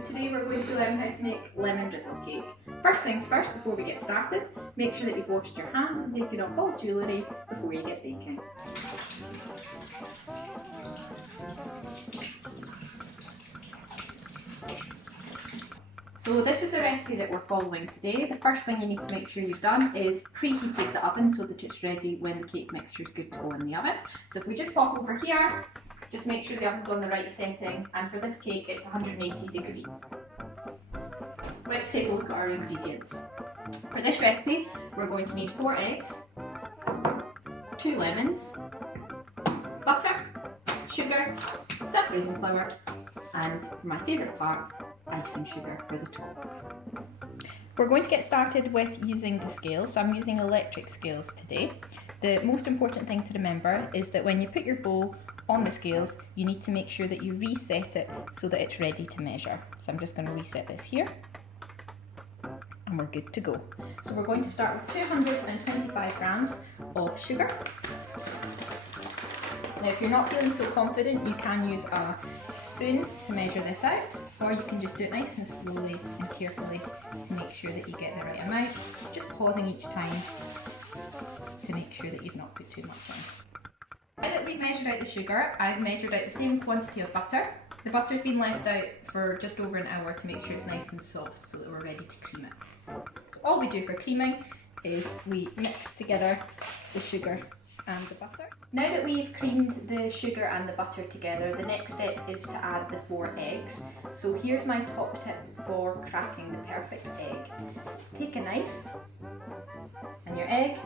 and today we're going to learn how to make lemon drizzle cake. First things first, before we get started, make sure that you've washed your hands and taken off all jewellery before you get baking. So this is the recipe that we're following today. The first thing you need to make sure you've done is preheated the oven so that it's ready when the cake mixture is good to go in the oven. So if we just pop over here, just make sure the oven's on the right setting, and for this cake it's 180 degrees. Let's take a look at our ingredients. For this recipe we're going to need 4 eggs, 2 lemons, butter, sugar, some raisin flour, and for my favourite part, icing sugar for the top. We're going to get started with using the scales, so I'm using electric scales today. The most important thing to remember is that when you put your bowl on the scales, you need to make sure that you reset it so that it's ready to measure. So I'm just going to reset this here, and we're good to go. So we're going to start with 225 grams of sugar. Now if you're not feeling so confident, you can use a spoon to measure this out, or you can just do it nice and slowly and carefully to make sure that you get the right amount, just pausing each time to make sure that you've not put too much in. Now that we've measured out the sugar, I've measured out the same quantity of butter. The butter's been left out for just over an hour to make sure it's nice and soft so that we're ready to cream it. So all we do for creaming is we mix together the sugar and the butter. Now that we've creamed the sugar and the butter together, the next step is to add the 4 eggs. So here's my top tip for cracking the perfect egg. Take a knife and your egg,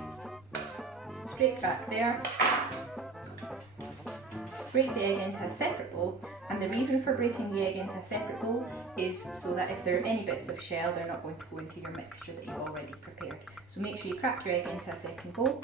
straight crack there. Break the egg into a separate bowl, and the reason for breaking the egg into a separate bowl is so that if there are any bits of shell, they're not going to go into your mixture that you've already prepared. So make sure you crack your egg into a second bowl,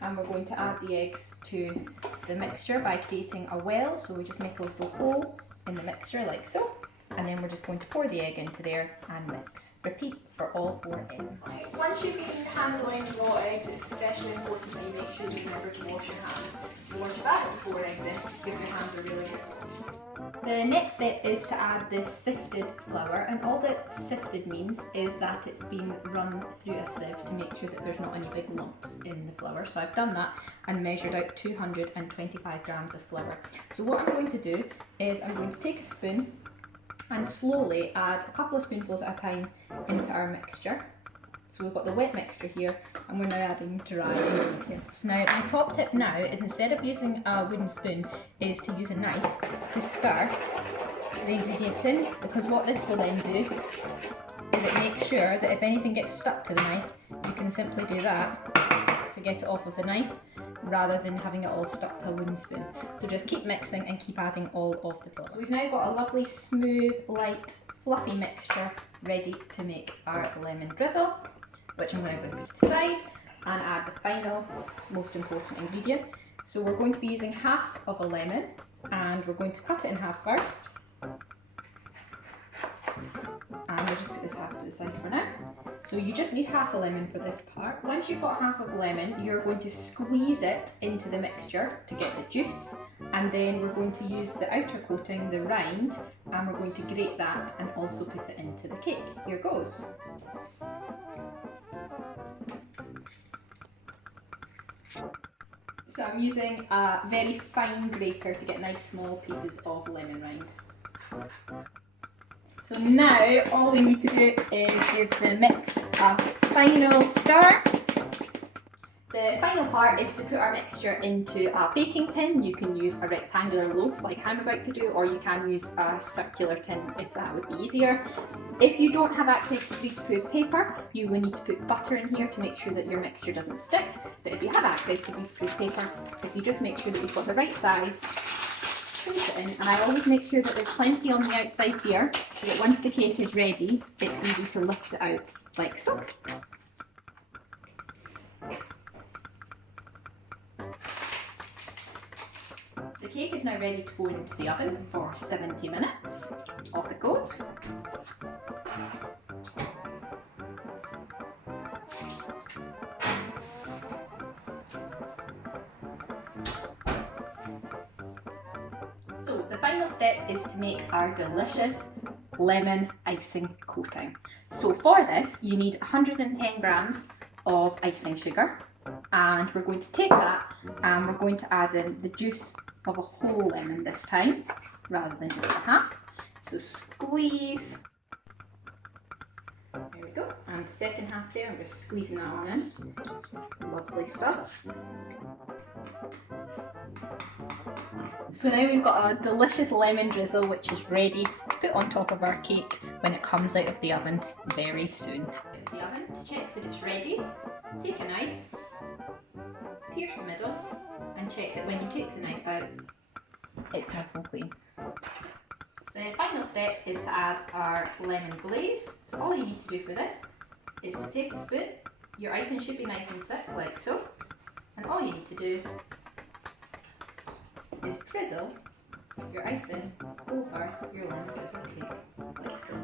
and we're going to add the eggs to the mixture by creating a well. So we just make a little hole in the mixture like so, and then we're just going to pour the egg into there and mix. Repeat for all 4 eggs. Once you've been handling raw eggs, it's especially important that you make sure you remember to wash your hands. So once you've added the 4 eggs in, give your hands a really good wash. The next step is to add the sifted flour, and all that sifted means is that it's been run through a sieve to make sure that there's not any big lumps in the flour. So I've done that and measured out 225 grams of flour. So what I'm going to do is I'm going to take a spoon and slowly add a couple of spoonfuls at a time into our mixture. So we've got the wet mixture here, and we're now adding dry ingredients. Now the top tip now is, instead of using a wooden spoon, is to use a knife to stir the ingredients in, because what this will then do is it makes sure that if anything gets stuck to the knife, you can simply do that to get it off of the knife, rather than having it all stuck to a wooden spoon. So just keep mixing and keep adding all of the flour. So we've now got a lovely smooth, light, fluffy mixture ready to make our lemon drizzle, which I'm now going to put to the side and add the final, most important ingredient. So we're going to be using half of a lemon, and we're going to cut it in half first. And we'll just put this half to the side for now. So you just need half a lemon for this part. Once you've got half of a lemon, you're going to squeeze it into the mixture to get the juice, and then we're going to use the outer coating, the rind, and we're going to grate that and also put it into the cake. Here goes. So I'm using a very fine grater to get nice small pieces of lemon rind. So now all we need to do is give the mix a final stir. The final part is to put our mixture into a baking tin. You can use a rectangular loaf like I'm about to do, or you can use a circular tin if that would be easier. If you don't have access to greaseproof paper, you will need to put butter in here to make sure that your mixture doesn't stick. But if you have access to greaseproof paper, if you just make sure that you've got the right size, place it in. And I always make sure that there's plenty on the outside here, so that once the cake is ready, it's easy to lift it out like so. The cake is now ready to go into the oven for 70 minutes. Off it goes. So the final step is to make our delicious lemon icing coating. So for this, you need 110 grams of icing sugar, and we're going to take that and we're going to add in the juice of a whole lemon this time, rather than just a half. So squeeze. There we go. And the second half there, I'm just squeezing that on in. Lovely stuff. So now we've got a delicious lemon drizzle which is ready to put on top of our cake when it comes out of the oven very soon. Out of the oven, to check that it's ready, take a knife, pierce the middle, and check that when you take the knife out, it's nice and clean. The final step is to add our lemon glaze. So all you need to do for this is to take a spoon. Your icing should be nice and thick, like so. And all you need to do is drizzle your icing over your lemon drizzle cake, like so.